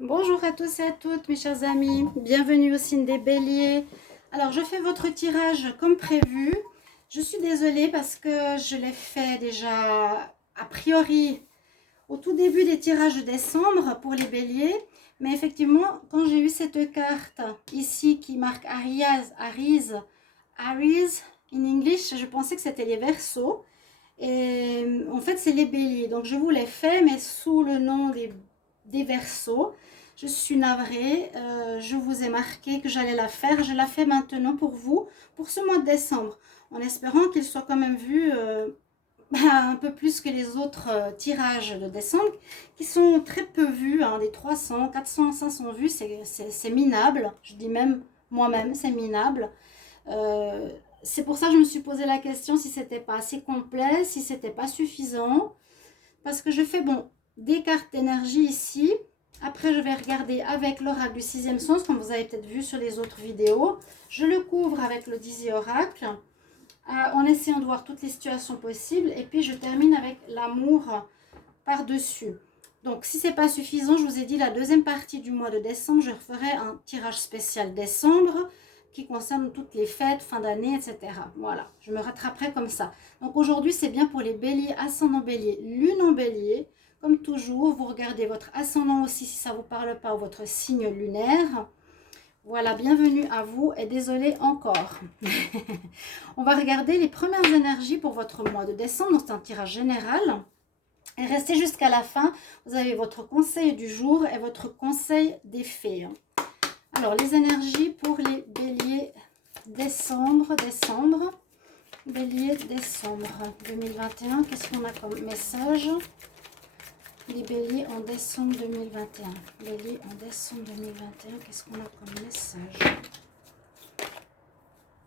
Bonjour à tous et à toutes mes chers amis, bienvenue au signe des béliers. Alors je fais votre tirage comme prévu. Je suis désolée parce que je l'ai fait déjà a priori au tout début des tirages de décembre pour les béliers. Mais effectivement, quand j'ai eu cette carte ici qui marque Aries in English, je pensais que c'était les Verseaux. Et en fait, c'est les béliers. Donc, je vous l'ai fait, mais sous le nom des Verseaux. Je suis navrée. Je vous ai marqué que j'allais la faire. Je la fais maintenant pour vous, pour ce mois de décembre, en espérant qu'il soit quand même vu un peu plus que les autres tirages de décembre, qui sont très peu vus, hein, des 300, 400, 500 vues. C'est minable. Je dis même moi-même, c'est minable. Euh, c'est pour ça que je me suis posé la question si c'était pas assez complet, si c'était pas suffisant. Parce que je fais, bon, des cartes d'énergie ici. Après, je vais regarder avec l'oracle du sixième sens, comme vous avez peut-être vu sur les autres vidéos. Je le couvre avec le Dizzy Oracle, en essayant de voir toutes les situations possibles. Et puis, je termine avec l'amour par-dessus. Donc, si c'est pas suffisant, je vous ai dit, la deuxième partie du mois de décembre, je ferai un tirage spécial décembre qui concerne toutes les fêtes, fin d'année, etc. Voilà, je me rattraperai comme ça. Donc aujourd'hui, c'est bien pour les béliers, ascendant bélier, lune en bélier. Comme toujours, vous regardez votre ascendant aussi si ça ne vous parle pas, ou votre signe lunaire. Voilà, bienvenue à vous et désolé encore. On va regarder les premières énergies pour votre mois de décembre. Donc c'est un tirage général. Et restez jusqu'à la fin. Vous avez votre conseil du jour et votre conseil des fées. Alors, les énergies pour les béliers décembre. Bélier décembre 2021. Qu'est-ce qu'on a comme message? Les béliers en décembre 2021. Bélier en décembre 2021. Qu'est-ce qu'on a comme message?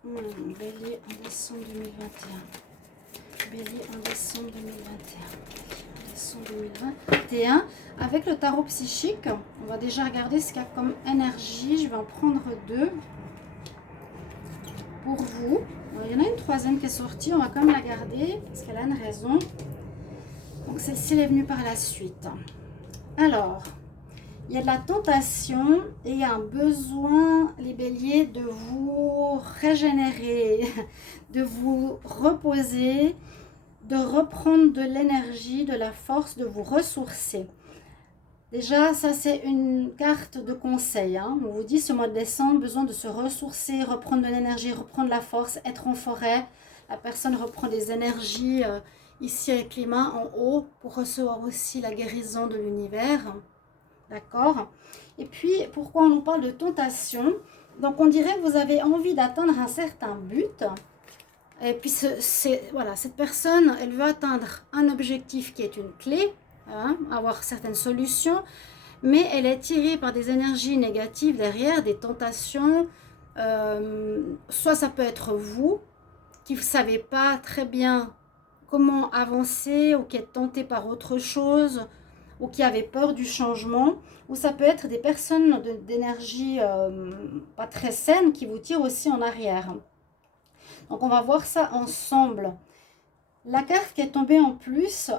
Bélier en décembre 2021. Bélier en décembre 2021. Décembre 2021. Avec le tarot psychique, on va déjà regarder ce qu'il y a comme énergie. Je vais en prendre deux pour vous. Alors, il y en a une troisième qui est sortie, on va quand même la garder parce qu'elle a une raison. Donc celle-ci est venue par la suite. Alors, il y a de la tentation et il y a un besoin, les béliers, de vous régénérer, de vous reposer, de reprendre de l'énergie, de la force, de vous ressourcer. Déjà, ça c'est une carte de conseil. Hein. On vous dit ce mois de décembre, besoin de se ressourcer, reprendre de l'énergie, reprendre la force, être en forêt. La personne reprend des énergies ici avec les mains en haut pour recevoir aussi la guérison de l'univers. D'accord? Et puis, pourquoi on nous parle de tentation? Donc, on dirait que vous avez envie d'atteindre un certain but. Et puis, voilà, cette personne, elle veut atteindre un objectif qui est une clé, hein, avoir certaines solutions, mais elle est tirée par des énergies négatives derrière, des tentations. Soit ça peut être vous qui ne savez pas très bien comment avancer ou qui êtes tenté par autre chose ou qui avez peur du changement, ou ça peut être des personnes d'énergie pas très saine qui vous tirent aussi en arrière. Donc on va voir ça ensemble. La carte qui est tombée en plus,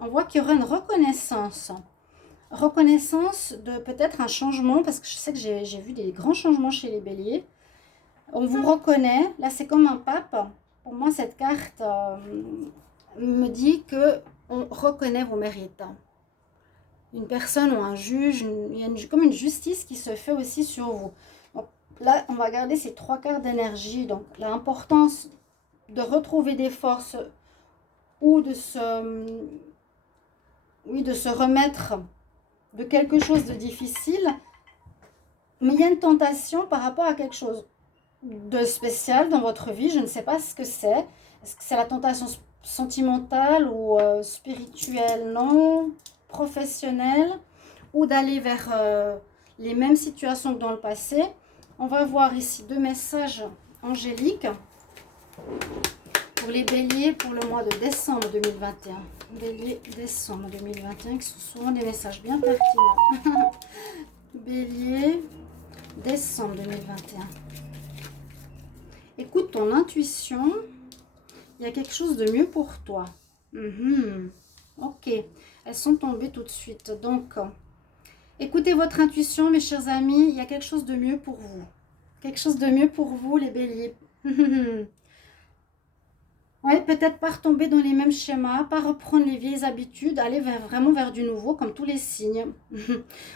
on voit qu'il y aura une reconnaissance. Reconnaissance de peut-être un changement, parce que je sais que j'ai vu des grands changements chez les béliers. On vous reconnaît, là c'est comme un pape. Pour moi cette carte me dit que on reconnaît vos mérites. Une personne ou un juge, il y a comme une justice qui se fait aussi sur vous. Donc, là, on va garder ces trois quarts d'énergie. Donc, l'importance de retrouver des forces ou de se remettre de quelque chose de difficile. Mais il y a une tentation par rapport à quelque chose de spécial dans votre vie. Je ne sais pas ce que c'est. Est-ce que c'est la tentation sentimentale ou spirituelle? Non. Professionnelle, ou d'aller vers les mêmes situations que dans le passé. On va voir ici deux messages angéliques pour les béliers pour le mois de décembre 2021. Bélier décembre 2021, qui sont souvent des messages bien pertinents. Bélier décembre 2021. Écoute ton intuition, il y a quelque chose de mieux pour toi. Ok, elles sont tombées tout de suite. Donc, Écoutez votre intuition, mes chers amis. Il y a quelque chose de mieux pour vous. Quelque chose de mieux pour vous, les béliers. Oui, peut-être pas retomber dans les mêmes schémas, pas reprendre les vieilles habitudes, aller vraiment vers du nouveau, comme tous les signes.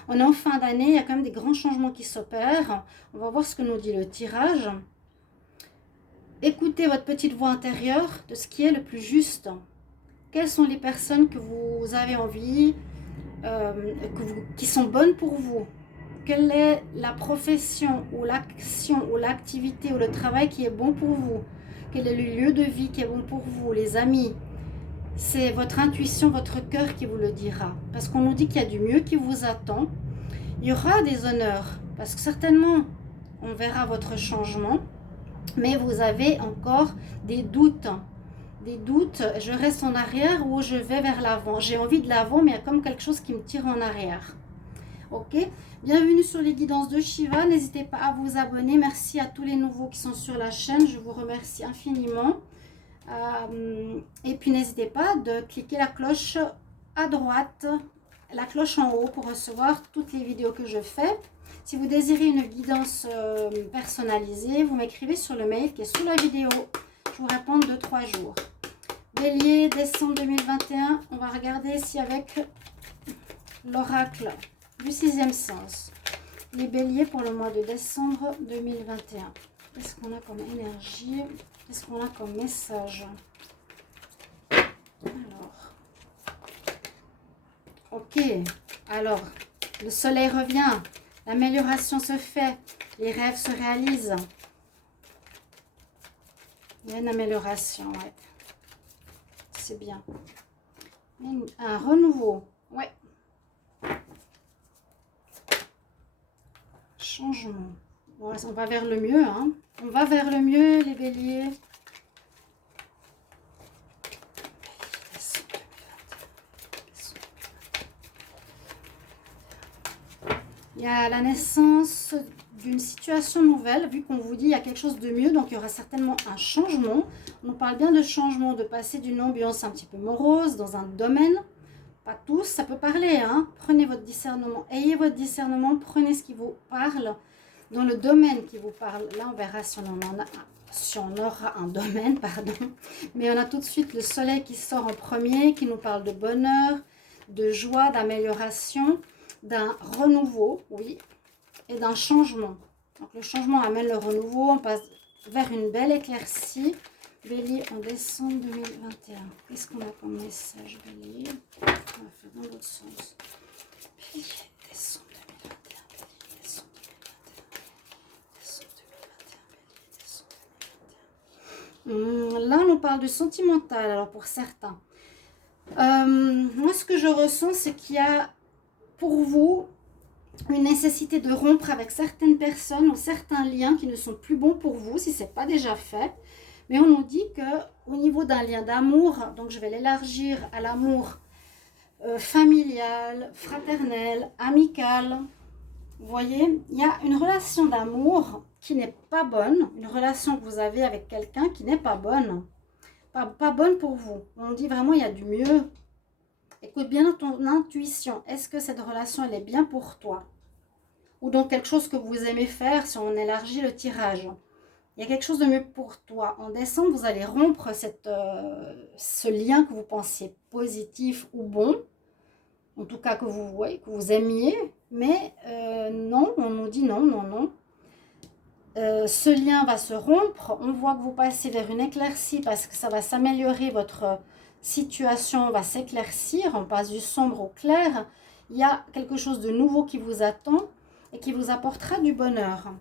On est en fin d'année, il y a quand même des grands changements qui s'opèrent. On va voir ce que nous dit le tirage. Écoutez votre petite voix intérieure de ce qui est le plus juste. Quelles sont les personnes que vous avez envie, qui sont bonnes pour vous? Quelle est la profession ou l'action ou l'activité ou le travail qui est bon pour vous? Quel est le lieu de vie qui est bon pour vous, les amis? C'est votre intuition, votre cœur qui vous le dira. Parce qu'on nous dit qu'il y a du mieux qui vous attend. Il y aura des honneurs, parce que certainement, on verra votre changement. Mais vous avez encore des doutes. Des doutes, je reste en arrière ou je vais vers l'avant. J'ai envie de l'avant, mais il y a comme quelque chose qui me tire en arrière. Ok, bienvenue sur les guidances de Shiva. N'hésitez pas à vous abonner. Merci à tous les nouveaux qui sont sur la chaîne. Je vous remercie infiniment. Et puis n'hésitez pas de cliquer la cloche à droite, la cloche en haut pour recevoir toutes les vidéos que je fais. Si vous désirez une guidance personnalisée, vous m'écrivez sur le mail qui est sous la vidéo. Je vous réponds 2-3 jours. Bélier, décembre 2021. On va regarder si avec l'oracle du sixième sens, les béliers pour le mois de décembre 2021. Qu'est-ce qu'on a comme énergie? Qu'est-ce qu'on a comme message? Alors, ok. Alors, le soleil revient. L'amélioration se fait. Les rêves se réalisent. Il y a une amélioration, ouais. C'est bien. Un renouveau, ouais. Changement. Bon, on va vers le mieux, hein. On va vers le mieux, les béliers. Il y a la naissance d'une situation nouvelle, vu qu'on vous dit il y a quelque chose de mieux, donc il y aura certainement un changement. On parle bien de changement, de passer d'une ambiance un petit peu morose dans un domaine. Pas tous, ça peut parler, hein. Prenez votre discernement, ayez votre discernement, prenez ce qui vous parle, dans le domaine qui vous parle. Là, on verra si on aura un domaine, pardon. Mais on a tout de suite le soleil qui sort en premier, qui nous parle de bonheur, de joie, d'amélioration, d'un renouveau, oui, et d'un changement. Donc le changement amène le renouveau, on passe vers une belle éclaircie. Bélier en décembre 2021. Qu'est-ce qu'on a comme message, Bélier? On va faire dans l'autre sens. Bélier, décembre 2021. Bélier, décembre 2021. Décembre 2021. Bélier, décembre 2021. Là, on nous parle de sentimental, alors pour certains. Moi, ce que je ressens, c'est qu'il y a pour vous une nécessité de rompre avec certaines personnes ou certains liens qui ne sont plus bons pour vous, si ce n'est pas déjà fait. Mais on nous dit qu'au niveau d'un lien d'amour, donc je vais l'élargir à l'amour familial, fraternel, amical. Vous voyez, il y a une relation d'amour qui n'est pas bonne, une relation que vous avez avec quelqu'un qui n'est pas bonne, pas bonne pour vous. On dit vraiment il y a du mieux. Écoute bien ton intuition. Est-ce que cette relation, elle est bien pour toi? Ou donc quelque chose que vous aimez faire si on élargit le tirage? Il y a quelque chose de mieux pour toi. En décembre, vous allez rompre ce lien que vous pensiez positif ou bon. En tout cas, que vous aimiez. Mais non, on nous dit non, non, non. Ce lien va se rompre. On voit que vous passez vers une éclaircie parce que ça va s'améliorer. Votre situation va s'éclaircir. On passe du sombre au clair. Il y a quelque chose de nouveau qui vous attend et qui vous apportera du bonheur.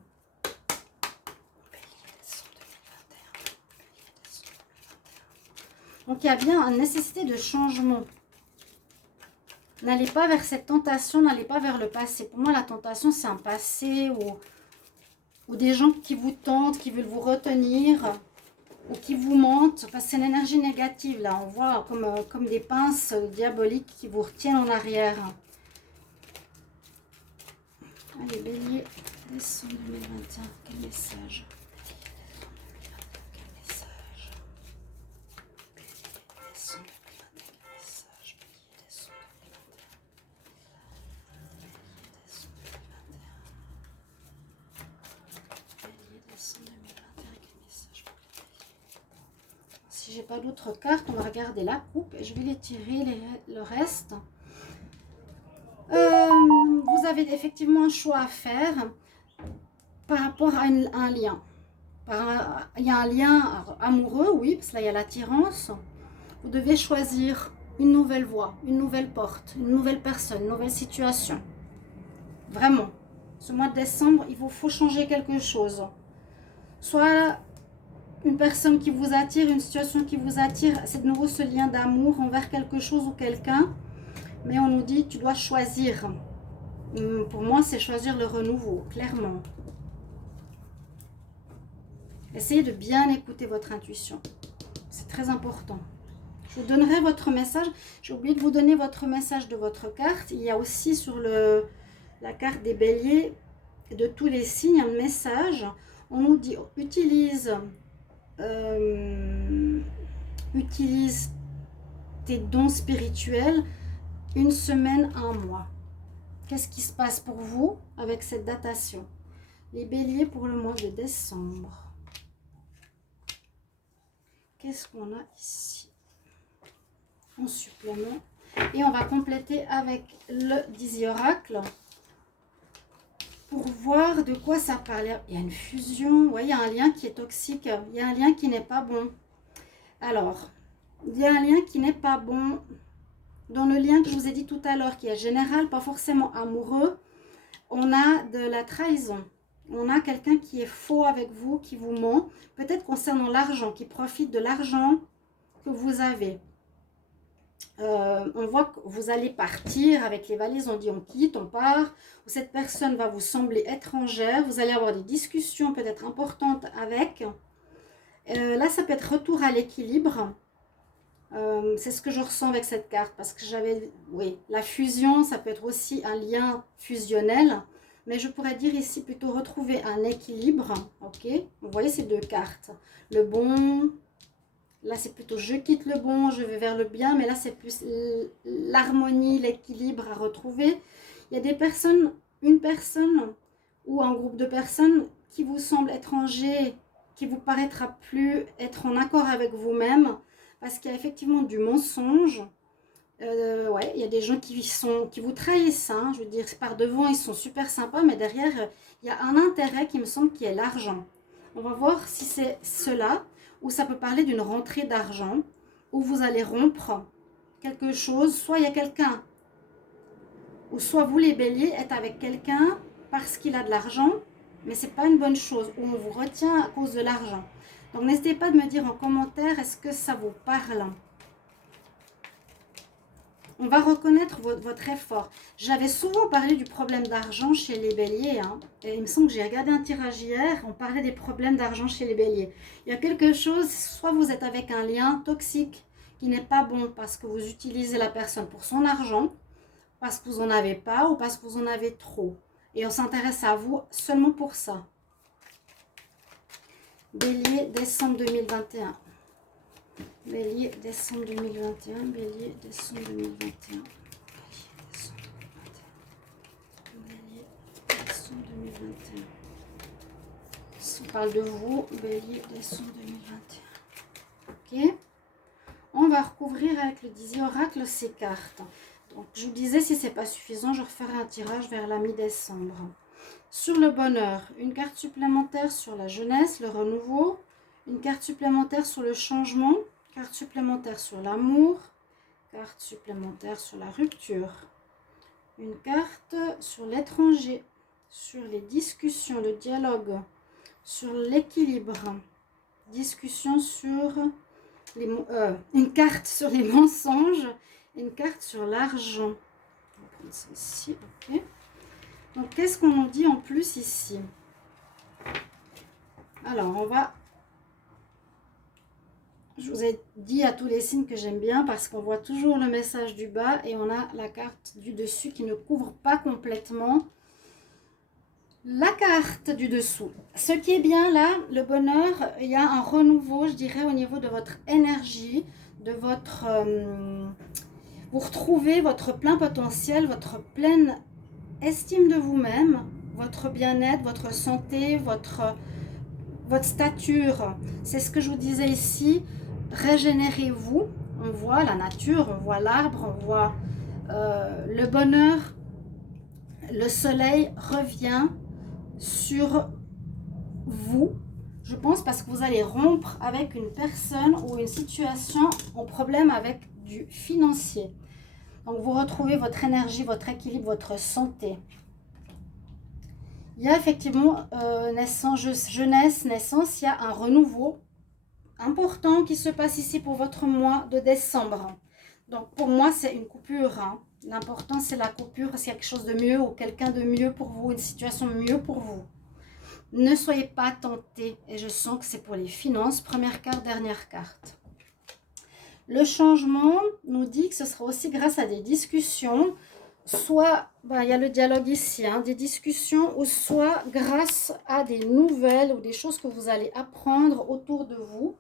Donc, il y a bien une nécessité de changement. N'allez pas vers cette tentation, n'allez pas vers le passé. Pour moi, la tentation, c'est un passé ou des gens qui vous tentent, qui veulent vous retenir ou qui vous mentent. Parce que c'est une énergie négative, là. On voit comme des pinces diaboliques qui vous retiennent en arrière. Allez, Bélier, décembre 2021. Quel message? j'ai pas d'autres cartes, on va regarder la coupe et je vais les tirer le reste. Vous avez effectivement un choix à faire par rapport à un lien. Il y a un lien amoureux, oui, parce que là il y a l'attirance. Vous devez choisir une nouvelle voie, une nouvelle porte, une nouvelle personne, une nouvelle situation. Vraiment, ce mois de décembre, il vous faut changer quelque chose. Soit une personne qui vous attire, une situation qui vous attire, c'est de nouveau ce lien d'amour envers quelque chose ou quelqu'un. Mais on nous dit, tu dois choisir. Pour moi, c'est choisir le renouveau, clairement. Essayez de bien écouter votre intuition. C'est très important. Je vous donnerai votre message. J'ai oublié de vous donner votre message de votre carte. Il y a aussi sur la carte des béliers, de tous les signes, un message. On nous dit, utilise tes dons spirituels une semaine, un mois. Qu'est-ce qui se passe pour vous avec cette datation? Les béliers pour le mois de décembre. Qu'est-ce qu'on a ici en supplément? Et on va compléter avec le Dizzy Oracle pour voir de quoi ça parle. Il y a une fusion, ouais, il y a un lien qui est toxique, il y a un lien qui n'est pas bon. Alors, il y a un lien qui n'est pas bon. Dans le lien que je vous ai dit tout à l'heure, qui est général, pas forcément amoureux, on a de la trahison. On a quelqu'un qui est faux avec vous, qui vous ment. Peut-être concernant l'argent, qui profite de l'argent que vous avez. On voit que vous allez partir avec les valises, on dit on quitte, on part. Ou cette personne va vous sembler étrangère. Vous allez avoir des discussions peut-être importantes avec. Là, ça peut être retour à l'équilibre. C'est ce que je ressens avec cette carte, parce que j'avais, oui, la fusion, ça peut être aussi un lien fusionnel, mais je pourrais dire ici plutôt retrouver un équilibre, ok? Vous voyez ces deux cartes, le bon, là c'est plutôt je quitte le bon, je vais vers le bien, mais là c'est plus l'harmonie, l'équilibre à retrouver. Il y a des personnes, une personne ou un groupe de personnes qui vous semble étranger, qui vous paraîtra plus être en accord avec vous-même, parce qu'il y a effectivement du mensonge. Ouais, il y a des gens qui vous trahissent. Hein, je veux dire, par devant, ils sont super sympas, mais derrière, il y a un intérêt qui me semble qui est l'argent. On va voir si c'est cela, ou ça peut parler d'une rentrée d'argent, où vous allez rompre quelque chose. Soit il y a quelqu'un, ou soit vous les béliers êtes avec quelqu'un parce qu'il a de l'argent, mais ce n'est pas une bonne chose, ou on vous retient à cause de l'argent. Donc, n'hésitez pas de me dire en commentaire, est-ce que ça vous parle? On va reconnaître votre effort. J'avais souvent parlé du problème d'argent chez les béliers. Hein, et il me semble que j'ai regardé un tirage hier, on parlait des problèmes d'argent chez les béliers. Il y a quelque chose, soit vous êtes avec un lien toxique qui n'est pas bon parce que vous utilisez la personne pour son argent, parce que vous n'en avez pas ou parce que vous en avez trop. Et on s'intéresse à vous seulement pour ça. Bélier, décembre 2021. Bélier, décembre 2021. Bélier, décembre 2021. Bélier, décembre 2021. On parle de vous, Bélier, décembre 2021. Ok. On va recouvrir avec le Dizzy Oracle ces cartes. Donc, je vous disais, si ce n'est pas suffisant, je referai un tirage vers la mi-décembre. Sur le bonheur, une carte supplémentaire sur la jeunesse, le renouveau, une carte supplémentaire sur le changement, carte supplémentaire sur l'amour, carte supplémentaire sur la rupture, une carte sur l'étranger, sur les discussions, le dialogue, sur l'équilibre, discussion sur les une carte sur les mensonges, une carte sur l'argent. On va prendre celle-ci, ok. Donc, qu'est-ce qu'on nous dit en plus ici? Alors, on va... Je vous ai dit à tous les signes que j'aime bien parce qu'on voit toujours le message du bas et on a la carte du dessus qui ne couvre pas complètement la carte du dessous. Ce qui est bien là, le bonheur, il y a un renouveau, je dirais, au niveau de votre énergie, de votre... vous retrouvez votre plein potentiel, votre pleine estime de vous-même, votre bien-être, votre santé, votre stature. C'est ce que je vous disais ici. régénérez-vous. On voit la nature, on voit l'arbre, on voit le bonheur. Le soleil revient sur vous, je pense, parce que vous allez rompre avec une personne ou une situation en problème avec du financier. Donc, vous retrouvez votre énergie, votre équilibre, votre santé. Il y a effectivement jeunesse, naissance, il y a un renouveau important qui se passe ici pour votre mois de décembre. Donc, pour moi, c'est une coupure. Hein. L'important, c'est la coupure, c'est quelque chose de mieux ou quelqu'un de mieux pour vous, une situation mieux pour vous. Ne soyez pas tentés. Et je sens que c'est pour les finances. Première carte, dernière carte. Le changement nous dit que ce sera aussi grâce à des discussions. Soit, il y a le dialogue ici, hein, des discussions, ou soit grâce à des nouvelles ou des choses que vous allez apprendre autour de vous.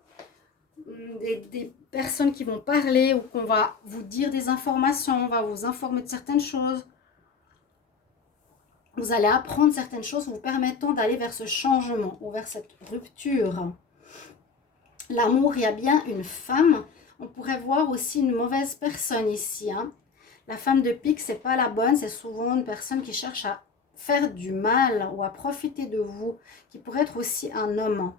Des personnes qui vont parler ou qu'on va vous dire des informations, on va vous informer de certaines choses. Vous allez apprendre certaines choses vous permettant d'aller vers ce changement ou vers cette rupture. L'amour, il y a bien une femme. On pourrait voir aussi une mauvaise personne ici. Hein. La femme de pique, c'est pas la bonne. C'est souvent une personne qui cherche à faire du mal ou à profiter de vous, qui pourrait être aussi un homme.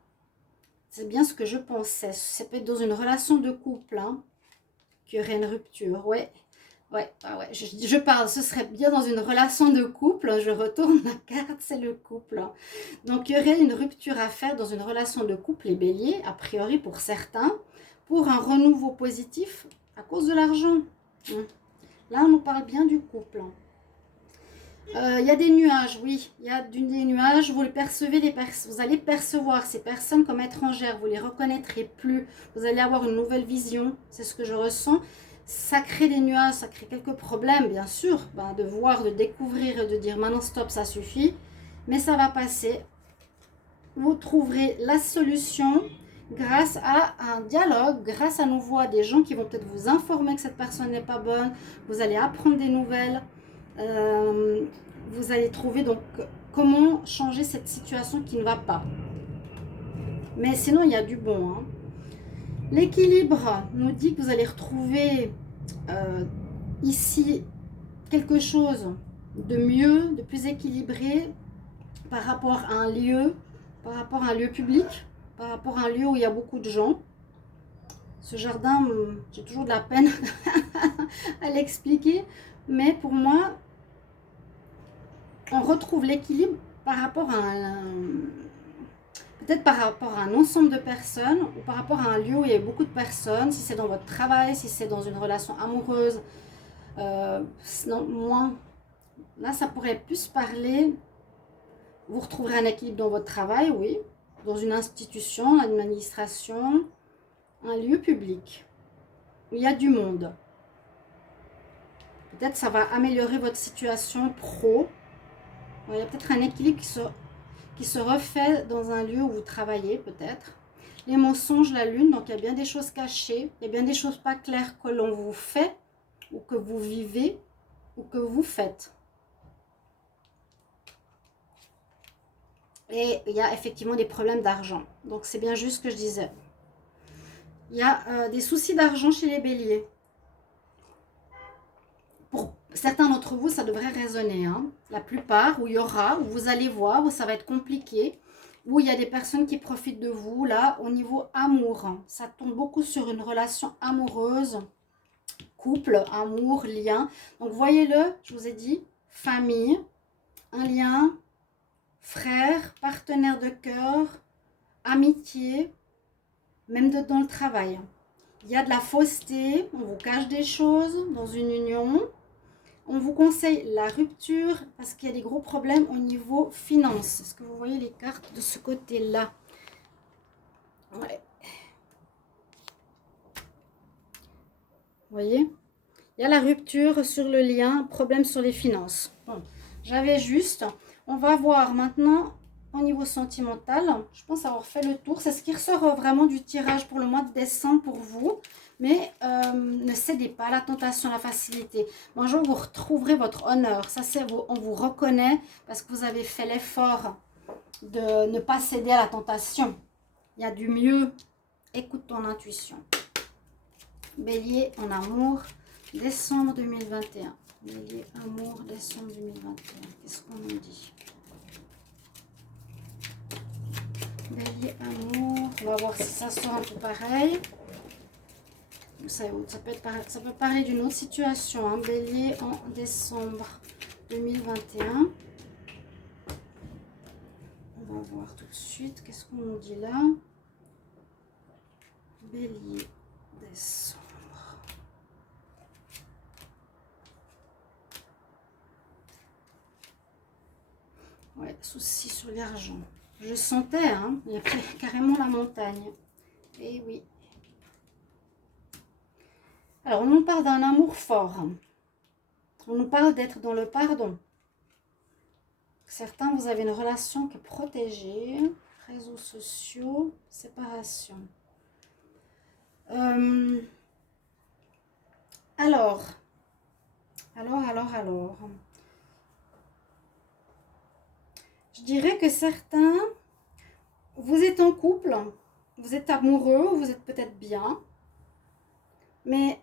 C'est bien ce que je pensais. Ça peut être dans une relation de couple, hein, qu'il y aurait une rupture. Ouais. Je parle, ce serait bien dans une relation de couple. Je retourne la carte, c'est le couple. Donc, il y aurait une rupture à faire dans une relation de couple, les béliers, a priori pour certains, pour un renouveau positif à cause de l'argent. Là, on nous parle bien du couple. Il y a des nuages, oui, il y a des nuages, vous les percevez, vous allez percevoir ces personnes comme étrangères, vous ne les reconnaîtrez plus, vous allez avoir une nouvelle vision, c'est ce que je ressens. Ça crée des nuages, ça crée quelques problèmes, bien sûr, de voir, de découvrir et de dire maintenant stop, ça suffit, mais ça va passer. Vous trouverez la solution grâce à un dialogue, grâce à nouveau à des gens qui vont peut-être vous informer que cette personne n'est pas bonne, vous allez apprendre des nouvelles. Vous allez trouver donc comment changer cette situation qui ne va pas. Mais sinon, il y a du bon. Hein. L'équilibre nous dit que vous allez retrouver ici quelque chose de mieux, de plus équilibré par rapport à un lieu, public, par rapport à un lieu où il y a beaucoup de gens. Ce jardin, j'ai toujours de la peine à l'expliquer, mais pour moi, on retrouve l'équilibre par rapport à peut-être par rapport à un ensemble de personnes ou par rapport à un lieu où il y a beaucoup de personnes, si c'est dans votre travail, si c'est dans une relation amoureuse, sinon moins. Là, ça pourrait plus parler, vous retrouverez un équilibre dans votre travail, oui, dans une institution, une administration, un lieu public où il y a du monde. Peut-être ça va améliorer votre situation pro. Il y a peut-être un équilibre qui se refait dans un lieu où vous travaillez, peut-être. Les mensonges, la lune, donc il y a bien des choses cachées, il y a bien des choses pas claires que l'on vous fait, ou que vous vivez, ou que vous faites. Et il y a effectivement des problèmes d'argent. Donc c'est bien juste ce que je disais. Il y a des soucis d'argent chez les béliers. Pour certains d'entre vous, ça devrait résonner. Hein. La plupart, où il y aura, où vous allez voir, où ça va être compliqué, où il y a des personnes qui profitent de vous, là, au niveau amour. Hein. Ça tourne beaucoup sur une relation amoureuse, couple, amour, lien. Donc, voyez-le, je vous ai dit, famille, un lien, frère, partenaire de cœur, amitié, même dans le travail. Il y a de la fausseté, on vous cache des choses dans une union. On vous conseille la rupture parce qu'il y a des gros problèmes au niveau finance. Est-ce que vous voyez les cartes de ce côté-là? Ouais. Vous voyez? Il y a la rupture sur le lien, problème sur les finances. Bon, j'avais juste. On va voir maintenant au niveau sentimental. Je pense avoir fait le tour. C'est ce qui ressort vraiment du tirage pour le mois de décembre pour vous. Mais ne cédez pas à la tentation, à la facilité. Un jour, vous retrouverez votre honneur. Ça, c'est on vous reconnaît parce que vous avez fait l'effort de ne pas céder à la tentation. Il y a du mieux. Écoute ton intuition. Bélier en amour, décembre 2021. Bélier, amour, décembre 2021. Qu'est-ce qu'on nous dit? Bélier, amour. On va voir si ça sort un peu pareil. Ça peut parler d'une autre situation. Hein. Bélier en décembre 2021. On va voir tout de suite. Qu'est-ce qu'on nous dit là? Bélier, décembre. Ouais, souci sur l'argent. Je sentais, hein, il y a carrément la montagne. Et oui. Alors, on nous parle d'un amour fort. On nous parle d'être dans le pardon. Certains, vous avez une relation qui est protégée. Réseaux sociaux, séparation. Alors. Je dirais que certains, vous êtes en couple, vous êtes amoureux, vous êtes peut-être bien, mais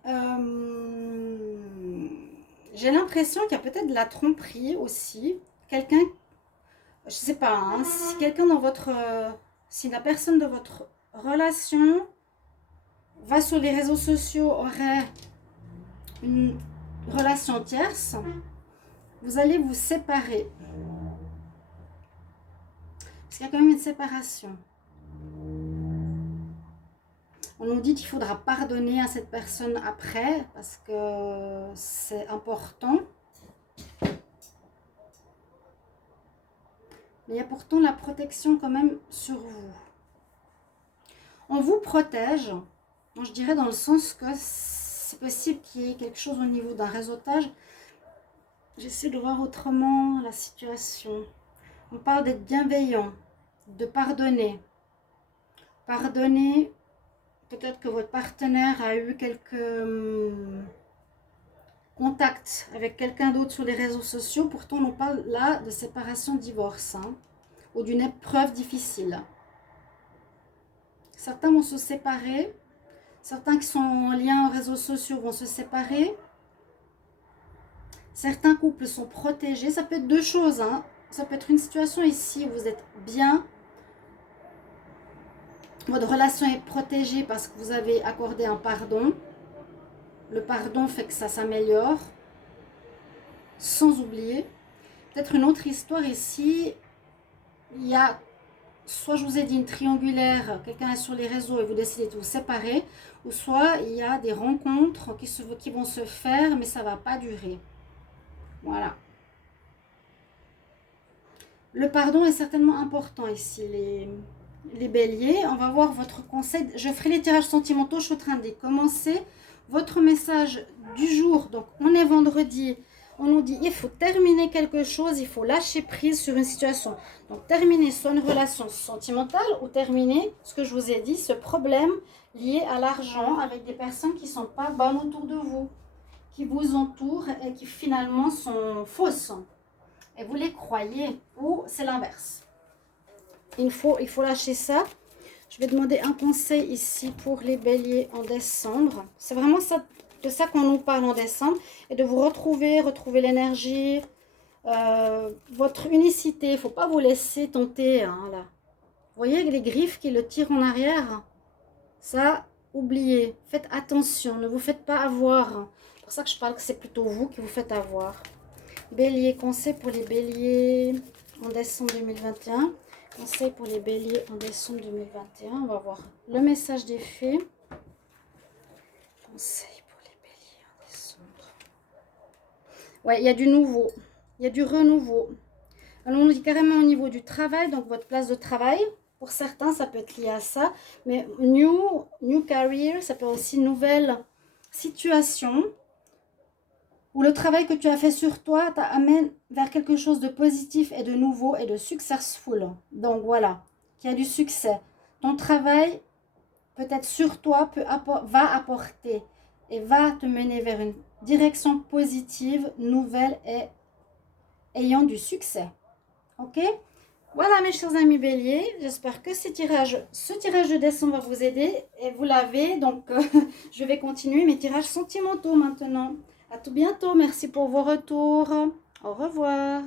j'ai l'impression qu'il y a peut-être de la tromperie aussi. Quelqu'un, je sais pas, hein, si quelqu'un dans votre, si la personne de votre relation va sur les réseaux sociaux, aurait une relation tierce, vous allez vous séparer. Parce qu'il y a quand même une séparation. On nous dit qu'il faudra pardonner à cette personne après, parce que c'est important. Mais il y a pourtant la protection quand même sur vous. On vous protège, je dirais dans le sens que c'est possible qu'il y ait quelque chose au niveau d'un réseautage. J'essaie de voir autrement la situation. On parle d'être bienveillant, de pardonner. Pardonner, peut-être que votre partenaire a eu quelques contacts avec quelqu'un d'autre sur les réseaux sociaux. Pourtant, on parle là de séparation, divorce, hein, ou d'une épreuve difficile. Certains vont se séparer. Certains qui sont en lien aux réseaux sociaux vont se séparer. Certains couples sont protégés. Ça peut être deux choses, hein. Ça peut être une situation ici où vous êtes bien. Votre relation est protégée parce que vous avez accordé un pardon. Le pardon fait que ça s'améliore. Sans oublier. Peut-être une autre histoire ici. Il y a, soit je vous ai dit une triangulaire, quelqu'un est sur les réseaux et vous décidez de vous séparer. Ou soit il y a des rencontres qui vont se faire mais ça ne va pas durer. Voilà. Le pardon est certainement important ici, les béliers. On va voir votre conseil. Je ferai les tirages sentimentaux. Je suis en train de les commencer. Votre message du jour. Donc, on est vendredi. On nous dit il faut terminer quelque chose. Il faut lâcher prise sur une situation. Donc, terminer soit une relation sentimentale ou terminer ce que je vous ai dit, ce problème lié à l'argent avec des personnes qui ne sont pas bonnes autour de vous, qui vous entourent et qui finalement sont fausses. Et vous les croyez, ou c'est l'inverse. Il faut lâcher ça. Je vais demander un conseil ici pour les béliers en décembre. C'est vraiment ça, de ça qu'on nous parle en décembre. Et de vous retrouver l'énergie, votre unicité. Il ne faut pas vous laisser tenter. Hein, là. Vous voyez les griffes qui le tirent en arrière? Ça, oubliez. Faites attention, ne vous faites pas avoir. C'est pour ça que je parle que c'est plutôt vous qui vous faites avoir. Bélier, conseil pour les béliers en décembre 2021. Conseil pour les béliers en décembre 2021. On va voir le message des fées. Conseil pour les béliers en décembre. Ouais, il y a du nouveau. Il y a du renouveau. Alors, on nous dit carrément au niveau du travail, donc votre place de travail. Pour certains, ça peut être lié à ça. Mais new career, ça peut être aussi nouvelle situation. Où le travail que tu as fait sur toi t'amène vers quelque chose de positif et de nouveau et de successful. Donc voilà, qu'il y a du succès. Ton travail, peut-être sur toi, va apporter et va te mener vers une direction positive, nouvelle et ayant du succès. Ok? Voilà mes chers amis béliers, j'espère que ce tirage de décembre va vous aider et vous l'avez. Donc je vais continuer mes tirages sentimentaux maintenant. À tout bientôt, merci pour vos retours. Au revoir.